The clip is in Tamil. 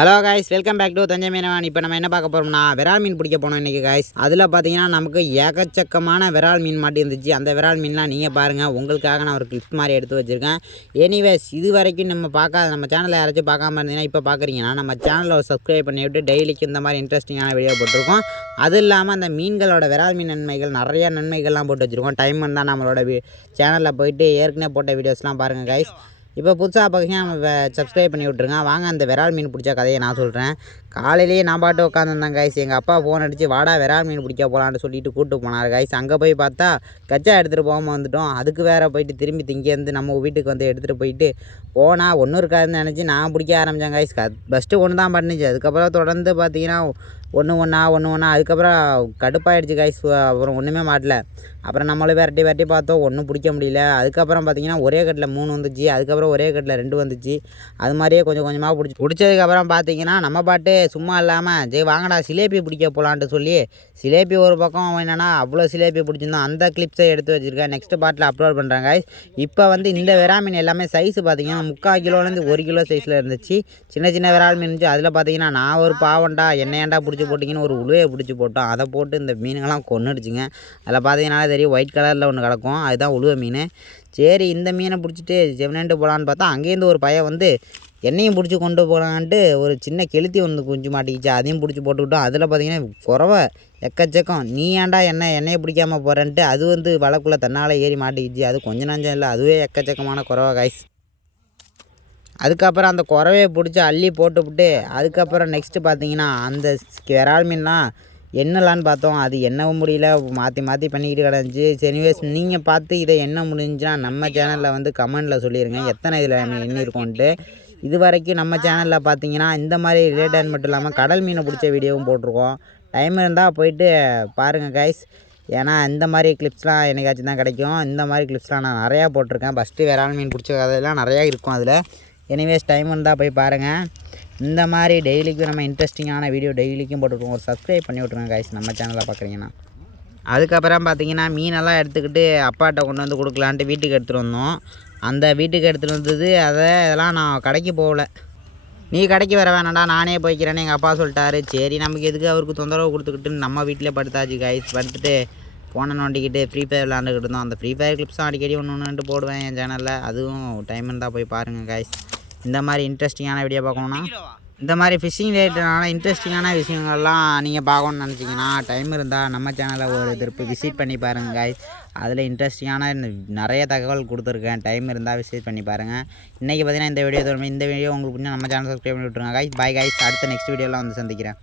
Hello guys, welcome back to Thanjai Meenavan. இப்போ நம்ம என்ன பார்க்க போகிறோம்னா விரால் மீன் பிடிக்க போனோம் இன்றைக்கி காய்ஸ். அதில் பார்த்தீங்கன்னா நமக்கு ஏகச்சக்கமான விரால் மீன் மாட்டி இருந்துச்சு. அந்த விரால் மீன்லாம் நீங்கள் பாருங்கள், உங்களுக்காக நான் ஒரு கிளிப்ஸ் மாதிரி எடுத்து வச்சுருக்கேன். எனிவேஸ், இது வரைக்கும் நம்ம சேனலில் யாராச்சும் பார்க்காம இருந்தீங்கன்னா இப்போ பார்க்குறீங்கன்னா நம்ம சேனலில் சப்ஸ்கிரைப் பண்ணிவிட்டு டெய்லிக்கு இந்த மாதிரி இன்ட்ரெஸ்டிங்கான வீடியோ போட்டிருக்கோம். அது இல்லாமல் அந்த மீன்களோட விரால் மீன் நன்மைகள் நிறைய நன்மைகள்லாம் போட்டு வச்சுருக்கோம். டைம் வந்தால் நம்மளோட சேனலில் போயிட்டு ஏற்கனவே போட்ட வீடியோஸ்லாம் பாருங்கள் காய்ஸ். இப்போ புதுசாக பார்த்தீங்கன்னா நம்ம சப்ஸ்கிரைப் பண்ணி விட்ருங்க. வாங்க அந்த விரால் மீன் பிடிச்ச கதையை நான் சொல்கிறேன். காலையிலேயே நான் பாட்டு உட்காந்துருந்தேன் காய்ஸ். எங்கள் அப்பா ஃபோன் அடித்து வாடா விரால் மீன் பிடிக்க போகலான்னு சொல்லிட்டு கூப்பிட்டு போனார் காய்ஸ். அங்கே போய் பார்த்தா கச்சா எடுத்துகிட்டு போகாமல் வந்துட்டோம். அதுக்கு வேறு போயிட்டு திரும்பி இங்கேருந்து நம்ம வீட்டுக்கு வந்து எடுத்துகிட்டு போயிட்டு போனால் ஒன்றும் இருக்காதுன்னு நினச்சி நான் பிடிக்க ஆரம்பித்தேன் காய்ஸ். ஃபஸ்ட்டு ஒன்று தான் பண்ணிச்சு. அதுக்கப்புறம் தொடர்ந்து பார்த்தீங்கன்னா ஒன்று ஒன்றா அதுக்கப்புறம் கடுப்பாயிடுச்சு காய்ஸ். அப்புறம் ஒன்றுமே மாட்டல. அப்புறம் நம்மளும் விரட்டி பார்த்தோம், ஒன்றும் பிடிக்க முடியல. அதுக்கப்புறம் பார்த்தீங்கன்னா ஒரே கட்டில் 3 வந்துச்சு. அதுக்கப்புறம் ஒரே கட்டில் 2 வந்துச்சு. அது மாதிரியே கொஞ்சம் கொஞ்சமாக பிடிச்சதுக்கப்புறம் பார்த்தீங்கன்னா நம்ம பாட்டு சும்மா இல்லாமல் ஜெய் வாங்கடா சிலேபி பிடிக்க போகலான்ட்டு சொல்லி சிலேபி ஒரு பக்கம் என்னென்னா அவ்வளோ சிலேபி பிடிச்சிருந்தோம். அந்த கிளிப்ஸை எடுத்து வச்சுருக்கேன். நெக்ஸ்ட் பாட்டில் அப்லோட் பண்ணுறேன் காய்ஸ். இப்போ வந்து இந்த விரால் மீன் எல்லாமே சைஸு பார்த்தீங்கன்னா 3/4 கிலோலேருந்து 1 கிலோ சைஸில் இருந்துச்சு. சின்ன விரால் மீன் இருந்துச்சு. அதில் பார்த்தீங்கன்னா நான் ஒரு பாவண்டா என்னையாண்டா பிடிச்சி போட்டிங்கன்னு ஒரு உழுவையை பிடிச்சி போட்டோம். அதை போட்டு இந்த மீனுங்கெல்லாம் கொன்னுடுச்சுங்க. அதில் பார்த்தீங்கன்னா தெரியும், ஒயிட் கலரில் ஒன்று கிடக்கும், அதுதான் உழுவை மீன். சரி, இந்த மீனை பிடிச்சிட்டு செவனேண்டு போகலான்னு பார்த்தா அங்கேருந்து ஒரு பையன் வந்து எண்ணெயும் பிடிச்சி கொண்டு போகலான்ட்டு ஒரு சின்ன கெளுத்தி ஒன்று குஞ்சு மாட்டிக்கிச்சு. அதையும் பிடிச்சி போட்டுக்கிட்டோம். அதில் பார்த்தீங்கன்னா குறவை எக்கச்சக்கம். நீ ஏன்டா எண்ணெயை பிடிக்காமல் போகிறேன்ட்டு அது வந்து வலைக்குள்ளே தன்னால் ஏறி மாட்டிக்கிச்சு. அது கொஞ்சம் நஞ்சம் இல்லை, அதுவே எக்கச்சக்கமான குறவை காய்ஸ். அதுக்கப்புறம் அந்த குறவையை பிடிச்சி அள்ளி போட்டுவிட்டு அதுக்கப்புறம் நெக்ஸ்ட்டு பார்த்தீங்கன்னா அந்த விரால் மீன்லாம் என்னலான்னு பார்த்தோம். அது எண்ணவும் முடியல, மாற்றி பண்ணிக்கிட்டு கிடந்துச்சு. எனிவேஸ், நீங்கள் பார்த்து இதை எண்ண முடிஞ்சுன்னா நம்ம சேனலில் வந்து கமெண்டில் சொல்லிடுங்க எத்தனை இதில் எண்ணியிருக்கோன்ட்டு. இது வரைக்கும் நம்ம சேனலில் பார்த்தீங்கன்னா இந்த மாதிரி ரிலேட்டட் மட்டும் இல்லாமல் கடல் மீனை பிடிச்ச வீடியோவும் போட்டிருக்கோம். டைம் இருந்தால் போயிட்டு பாருங்கள் கைஸ். ஏன்னா இந்த மாதிரி கிளிப்ஸ்லாம் என்னைக்காச்சும் தான் கிடைக்கும். இந்த மாதிரி கிளிப்ஸ்லாம் நான் நிறையா போட்டிருக்கேன். ஃபஸ்ட்டு விரால் மீன் பிடிச்ச கதையெல்லாம் நிறையா இருக்கும் அதில். எனிவேஸ், டைம் இருந்தால் போய் பாருங்கள். இந்த மாதிரி டெய்லிக்கும் நம்ம இன்ட்ரெஸ்டிங்கான வீடியோ டெய்லிக்கும் போட்டுருக்கோம். ஒரு சப்ஸ்கிரைப் பண்ணி விட்ருங்க கைஸ் நம்ம சேனலில் பார்க்குறீங்கன்னா. அதுக்கப்புறம் பார்த்தீங்கன்னா மீனெல்லாம் எடுத்துக்கிட்டு அப்பாட்ட கொண்டு வந்து கொடுக்கலான்ட்டு வீட்டுக்கு எடுத்துகிட்டு வந்தோம். அந்த வீட்டுக்கு எடுத்துகிட்டு வந்தது அதெல்லாம் நான் கடைக்கு போகல. நீ கடைக்கு வர வேணாண்டா, நானே போய்க்கிறேன்னு எங்கள் அப்பா சொல்லிட்டாரு. சரி, நமக்கு எதுக்கு அவருக்கு தொந்தரவு கொடுத்துக்கிட்டு நம்ம வீட்டிலே படுத்தாச்சு கைஸ். படுத்துட்டு ஃபோனை நோண்டிக்கிட்டு ஃப்ரீ ஃபயர் விளாண்டுக்கிட்டு இருந்தோம். அந்த ஃப்ரீ ஃபயர் கிளிப்ஸும் அடிக்கடி ஒன்று போடுவேன் என் சேனலில். அதுவும் டைம் இருந்தால் போய் பாருங்கள் கைஸ். இந்த மாதிரி இன்ட்ரெஸ்டிங்கான வீடியோ பார்க்கணுன்னா, இந்த மாதிரி ஃபிஷ்ஷிங் ரிலேட்டடான இன்ட்ரெஸ்டிங்கான விஷயங்கள்லாம் நீங்கள் பார்க்கணுன்னு நினச்சிங்கன்னா டைம் இருந்தால் நம்ம சேனலை ஒரு திருப்பி விசிட் பண்ணி பாருங்கள் காய்ஸ். அதில் இன்ட்ரெஸ்டிங்கான நிறைய தகவல் கொடுத்துருக்கேன். டைம் இருந்தால் விசிட் பண்ணி பாருங்கள். இன்றைக்கி பார்த்தீங்கன்னா இந்த வீடியோ உங்களுக்கு பிடிச்சா நம்ம சேனல் சப்ஸ்கிரைப் பண்ணி விட்ருங்க காய்ஸ். Bye guys. அடுத்த நெக்ஸ்ட் வீடியோலாம் வந்து சந்திக்கிறேன்.